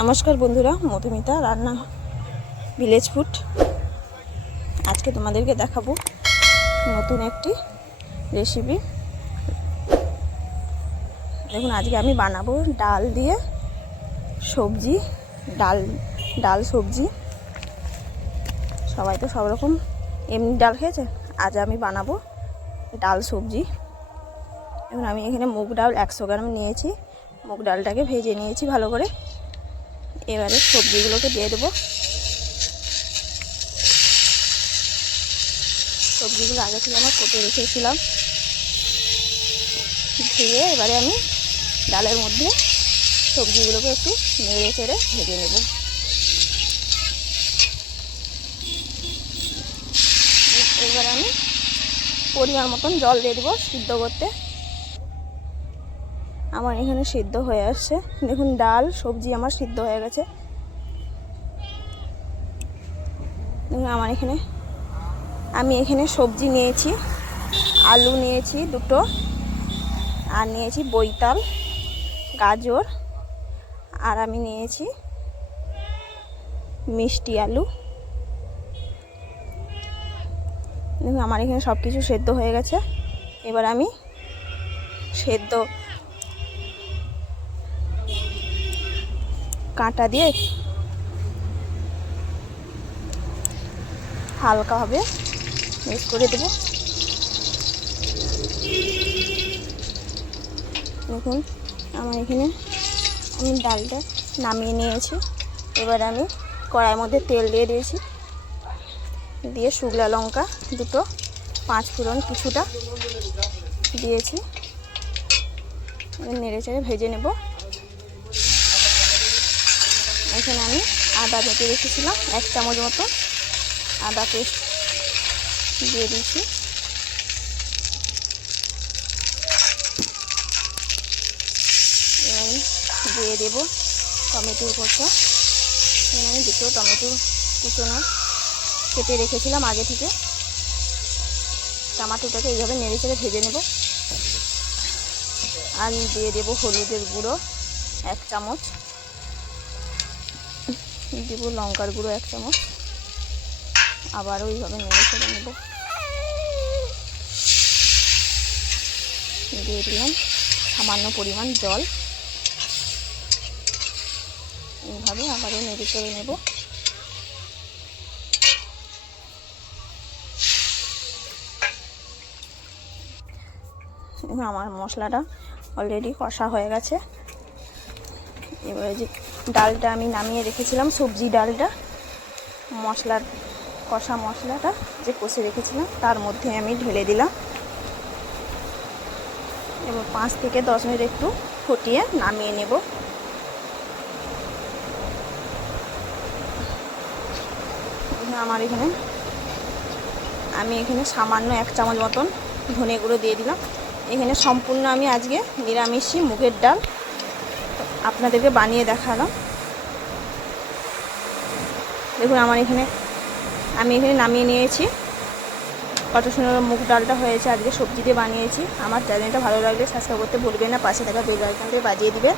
নমস্কার বন্ধুরা, মধুমিতা রান্না ভিলেজ ফুড। আজকে তোমাদেরকে দেখাবো নতুন একটি রেসিপি। দেখুন, আজকে আমি বানাবো ডাল দিয়ে সবজি। ডাল সবজি। সবাই তো সব রকম এমনি ডাল খেয়েছে, আজ আমি বানাবো ডাল সবজি। এখন আমি এখানে মুগ ডাল 100 গ্রাম নিয়েছি। মুগ ডালটাকে ভেজে নিয়েছি ভালো করে। এবারে সবজিগুলোকে দিয়ে দেবো। সবজিগুলো আগে থেকে আমার কেটে রেখেছিলাম, ধুয়ে এবারে আমি ডালের মধ্যে সবজিগুলোকে একটু নেড়ে চেড়ে ভেজে নেব। এবার আমি পরিমাণ মতন জল দিয়ে দেবো সিদ্ধ করতে। আমার এখানে সিদ্ধ হয়ে আসছে। দেখুন, ডাল সবজি আমার সিদ্ধ হয়ে গেছে। দেখুন, আমি এখানে সবজি নিয়েছি, আলু নিয়েছি 2টো, আর নিয়েছি বৈতাল, গাজর, আর আমি নিয়েছি মিষ্টি আলু। দেখুন, আমার এখানে সব কিছু সেদ্ধ হয়ে গেছে। এবার আমি সেদ্ধ কাঁটা দিয়ে হালকাভাবে মিক্স করে দেবো। দেখুন, আমার এখানে আমি ডালটা নামিয়ে নিয়েছি। এবার আমি কড়াইয়ের মধ্যে তেল দিয়ে দিয়েছি, দিয়ে শুকনো লঙ্কা 2টো, 5 ফোড়ন কিছুটা দিয়েছি। নেড়ে চেড়ে ভেজে নেব। এখানে আমি আদা বেটে রেখেছিলাম 1 চামচ মতো, আদা পেস্ট দিয়ে দিয়েছি। এবার দিয়ে দেবো টমেটোর কষা। এখানে আমি 2টো টমেটো কুচনো কেটে রেখেছিলাম আগে থেকে। টমেটোটাকে এইভাবে নেড়ে চেড়ে ভেজে নেব। আর দিয়ে দেবো হলুদের গুঁড়ো 1 চামচ, দেব লঙ্কার গুঁড়ো 1 চামচ। আবারও এইভাবে নেড়ে চেড়ে নেব। দিয়ে দিলাম সামান্য পরিমাণ জল। এইভাবে আবারও নেড়ে চেড়ে নেব। আমার মশলাটা অলরেডি কষা হয়ে গেছে। এবারে যে ডালটা আমি নামিয়ে রেখেছিলাম, সবজি ডালটা, কষা মশলাটা যে কষে রেখেছিলাম তার মধ্যে আমি ঢেলে দিলাম। এবার 5 থেকে 10 মিনিট একটু ফুটিয়ে নামিয়ে নেব। আমি এখানে সামান্য 1 চামচ মতন ধনে গুঁড়ো দিয়ে দিলাম। এখানে সম্পূর্ণ আমি আজকে নিরামিষই মুগের ডাল আপনাদেরকে বানিয়ে দেখালাম। দেখুন, আমি এখানে নামিয়ে নিয়েছি। কত সুন্দর মুগ ডালটা হয়েছে, আজকে সবজি দিয়ে বানিয়েছি। আমার চ্যানেলটা ভালো লাগলে সাবস্ক্রাইব করতে ভুলবেন না, পাশে থাকা বেল আইকনটা বাজিয়ে দিবেন।